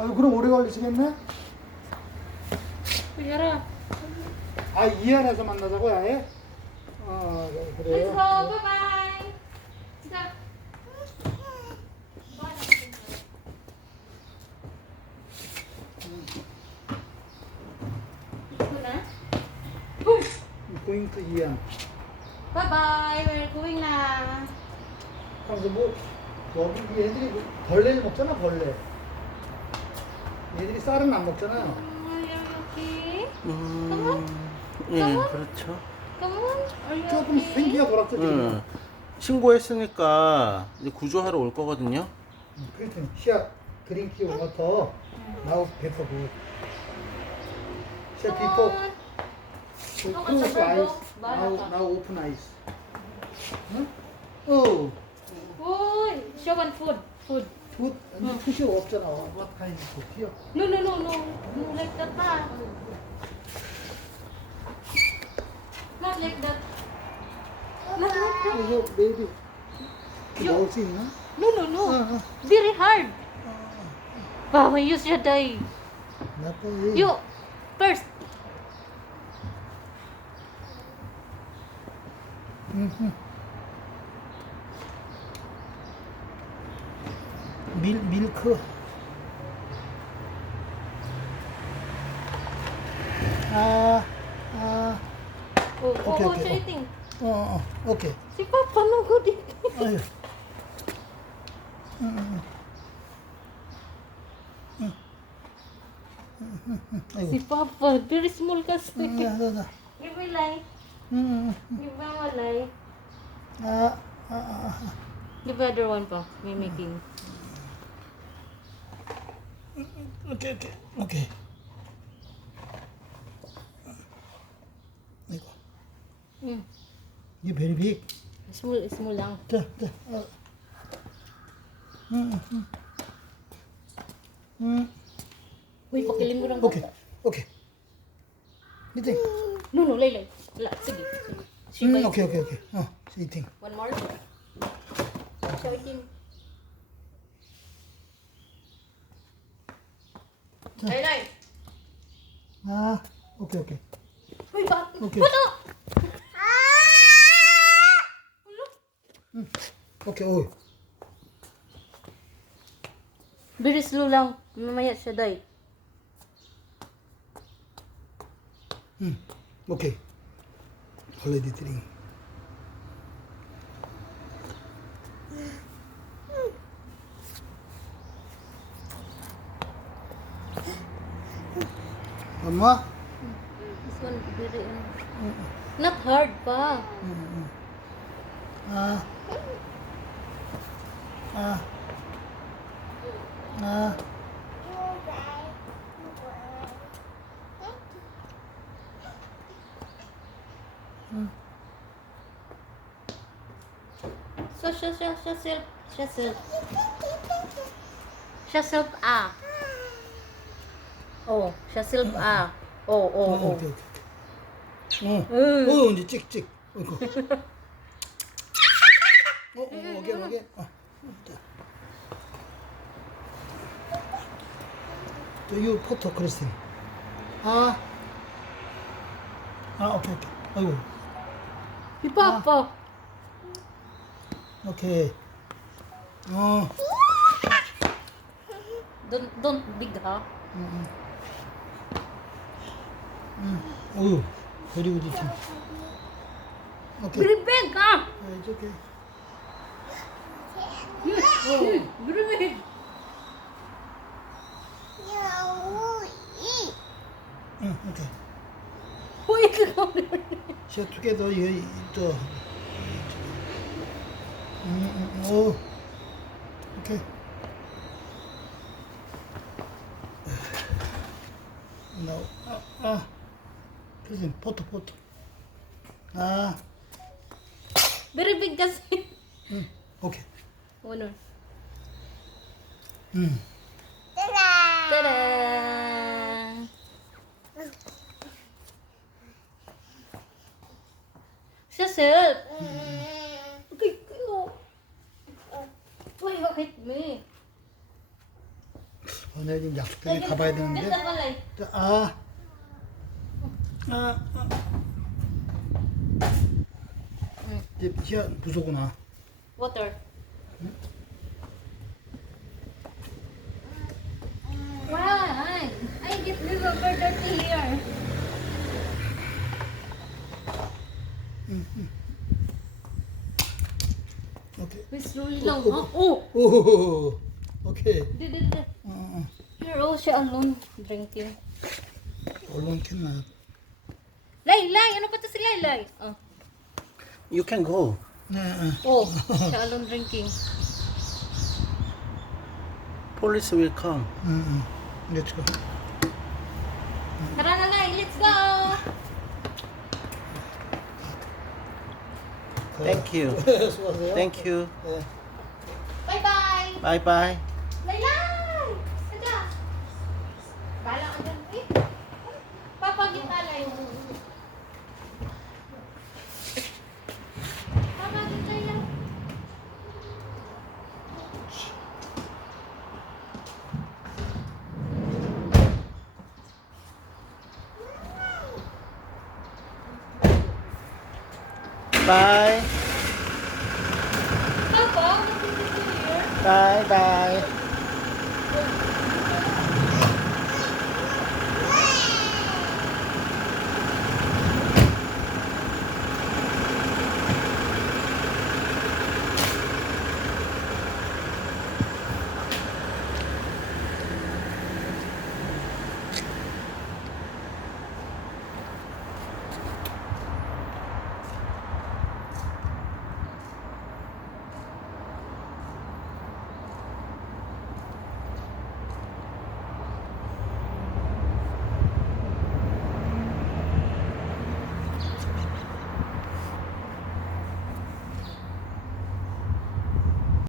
아유, 그럼 오래 걸리시겠네? Sigara. 아, 이 안에서 만나자고요, 아예? Let's 그래요? go. Bye-bye. Stop. Ito na? 고잉 투 이안. Bye-bye. We're going na. 그래서 뭐, 여기 얘들이 벌레를 먹잖아, 벌레. 얘들이 쌀은 안 먹잖아요. Are you okay? 예, 그렇죠. Come on. Are you 조금 okay? 생기가 돌았죠, 지금. 신고했으니까 이제 구조하러 올 거거든요. 그렇죠. 시야, 드링크 워터. 나우 베퍼 굿. 시야 Come 비포. on. 클로즈 아이스. 나우 오픈 아이스. 응? 오. Food. Show one food. Food. 굿. 푸시 없잖아. What kind of food? here? No, no, no, no. No, like that pa. Not like that. Not like that. 이거 베이비. 요. 먹을 수 있나? No, no, no. 어. Very hard. Wow, you should die. 나빠. You first. 밀크. 아. Oh, Okay, oh, okay, what you oh. eating? 오케이. Si Papa no good eating. 아유. Si Papa, very small kasi. 나. Give me light. Give me one light. Give me other one pa. May making. 오케이. 이거. 이게 베리 빅. Small, small lang. 자. Uy, pakilim mo lang. 오케이. 이팅. No, no, lay. La, sige. She bites. 오케이. 이팅. One more. Siya eating. Lay. 아, 오케이. Uy, ba? Okay. Ano? 오케이. 오. Very slow lang. Mamaya siya die. 오케이. 홀리데이 드링. 엄마? This one very not hard pa. 아. So siya self ah. Oh, siya self ah. Oh. 오케이. 오, 이제 찍. 어이구. 오케이. 유 포토 크리스틴. 오케이. 아이고. Si Papa. 오케이. Don't big ha. 어유. 베리 굿 이팅. 오케이. Very big ah. It's okay. Very big. 오케이. Uy, ikaw. Share together you 또. 오. 오케이. No. 그지 포토. Very big kasi. 오케이. Ano? Tada! Siya self. Okay, why you hit me? 내 지금 약속 때문에 가봐야 되는데. This one like. 아. 이제 지하 부소구나. Water. Why? I get remember dirty here. 오케이. We slowly lang. Oh! 오. 오케이. Did. You're all siya alone drinking. 얼른 캔나. Laylay! Ano pa to si Laylay? Oh. You can go. 네. Oh, siya alone drinking. Police will come. Let's go. Tara na, Lay. Let's go! Thank you. 수고하세요. Thank you. 네. Bye-bye! Bye bye. Laylay! Sada! Bala ka dyan, eh. Papagin ka, Lay. Papagin ka, Lay. Bye. Papa, what did you do here? Bye bye.